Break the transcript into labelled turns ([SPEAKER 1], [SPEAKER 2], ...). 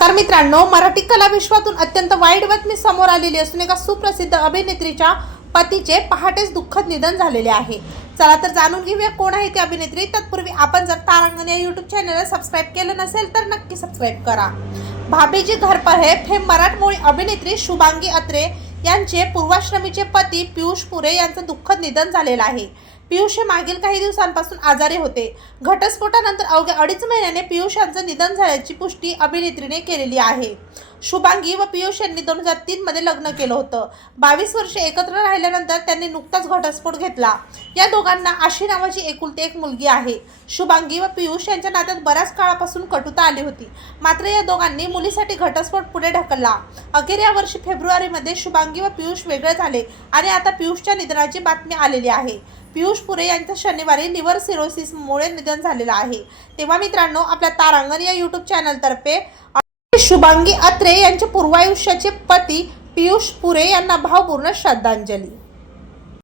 [SPEAKER 1] तर मित्रांनो मराठी कला विश्वातून अत्यंत वाईट बातमी समोर आलेली असून एका सुप्रसिद्ध अभिनेत्रीच्या पतीचे पहाटेच दुःखद निधन झालेले आहे. चला तर जाणून घेऊया कोण आहे ती अभिनेत्री. तत्पूर्वी आपण जर तारांगण या युट्यूब चॅनलला सबस्क्राईब केलं नसेल तर नक्की सबस्क्राईब करा. भाभीजी घरपहेप हे मराठमोळी अभिनेत्री शुभांगी अत्रे यांचे पूर्वाश्रमीचे पती पियुष पुरे यांचं दुःखद निधन झालेलं आहे. पियुष हे मागील काही दिवसांपासून आजारी होते. घटस्फोटानंतर अवघ्या अडीच महिन्याने पियुष यांचं निधन झाल्याची पुष्टी अभिनेत्रीने केलेली आहे. शुभांगी व पियुष यांनी दोन हजार तीनमध्ये लग्न केलं होतं. बावीस वर्षे एकत्र राहिल्यानंतर त्यांनी नुकताच घटस्फोट घेतला. या दोघांना आशी नावाची एकुलती एक मुलगी आहे. शुभांगी व पियुष यांच्या नात्यात बऱ्याच काळापासून कटुता आली होती. मात्र या दोघांनी मुलीसाठी घटस्फोट पुढे ढकलला. अखेर या वर्षी फेब्रुवारीमध्ये शुभांगी व पियुष वेगळे झाले आणि आता पियुषच्या निधनाची बातमी आलेली आहे. पियुष पुरे यांचं शनिवारी लिव्हर सिरोसिसमुळे निधन झालेलं आहे. तेव्हा मित्रांनो आपल्या तारांगण या यूट्यूब चॅनलतर्फे शुभांगी अत्रे यांच्या पूर्वायुष्याचे पती पियुष पुरे यांना भावपूर्ण श्रद्धांजली.